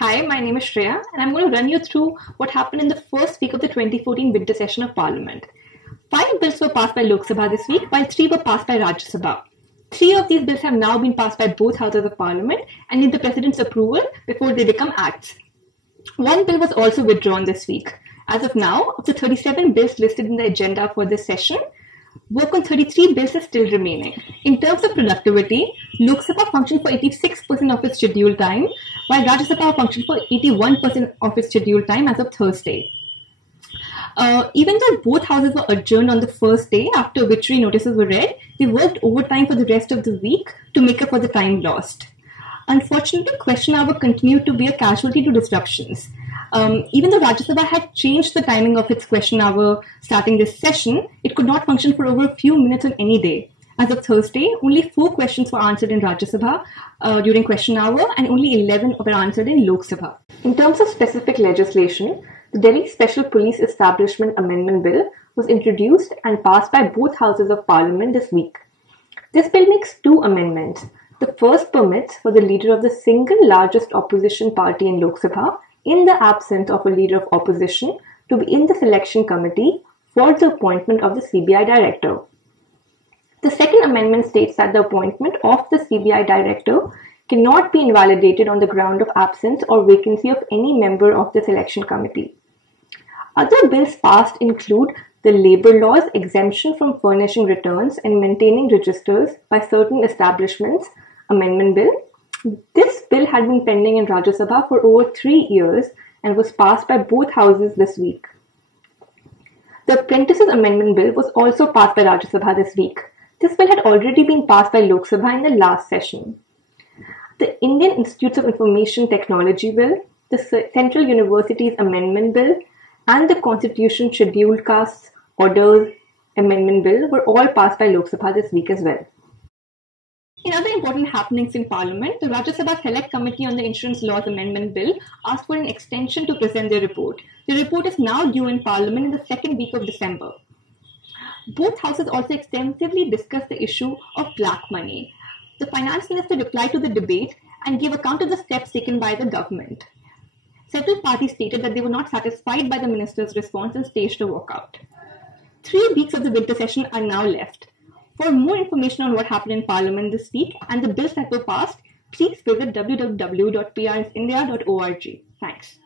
Hi, my name is Shreya, and I'm going to run you through what happened in the first week of the 2014 winter session of Parliament. 5 bills were passed by Lok Sabha this week, while 3 were passed by Rajya Sabha. 3 of these bills have now been passed by both houses of Parliament and need the President's approval before they become acts. 1 bill was also withdrawn this week. As of now, of the 37 bills listed in the agenda for this session, work on 33 bills is still remaining. In terms of productivity, Lok Sabha functioned for 86% of its scheduled time, while Rajya Sabha functioned for 81% of its scheduled time as of Thursday. Even though both houses were adjourned on the first day after victory notices were read, they worked overtime for the rest of the week to make up for the time lost. Unfortunately, question hour continued to be a casualty to disruptions. Even though Rajya Sabha had changed the timing of its question hour starting this session, it could not function for over a few minutes on any day. As of Thursday, only 4 questions were answered in Rajya Sabha during question hour and only 11 were answered in Lok Sabha. In terms of specific legislation, the Delhi Special Police Establishment Amendment Bill was introduced and passed by both houses of Parliament this week. This bill makes 2 amendments. The first permits for the leader of the single largest opposition party in Lok Sabha, in the absence of a leader of opposition, to be in the selection committee for the appointment of the CBI director. The second amendment states that the appointment of the CBI director cannot be invalidated on the ground of absence or vacancy of any member of the selection committee. Other bills passed include the Labour Laws Exemption from Furnishing Returns and Maintaining Registers by Certain Establishments Amendment Bill. This bill had been pending in Rajya Sabha for over 3 years and was passed by both houses this week. The Apprentices Amendment Bill was also passed by Rajya Sabha this week. This bill had already been passed by Lok Sabha in the last session. The Indian Institutes of Information Technology Bill, the Central Universities Amendment Bill, and the Constitution Scheduled Castes Orders Amendment Bill were all passed by Lok Sabha this week as well. In other important happenings in Parliament, the Rajya Sabha Select Committee on the Insurance Laws Amendment Bill asked for an extension to present their report. The report is now due in Parliament in the second week of December. Both houses also extensively discussed the issue of black money. The Finance Minister replied to the debate and gave account of the steps taken by the government. Several parties stated that they were not satisfied by the Minister's response and staged a walkout. 3 weeks of the winter session are now left. For more information on what happened in Parliament this week and the bills that were passed, please visit www.prsindia.org. Thanks.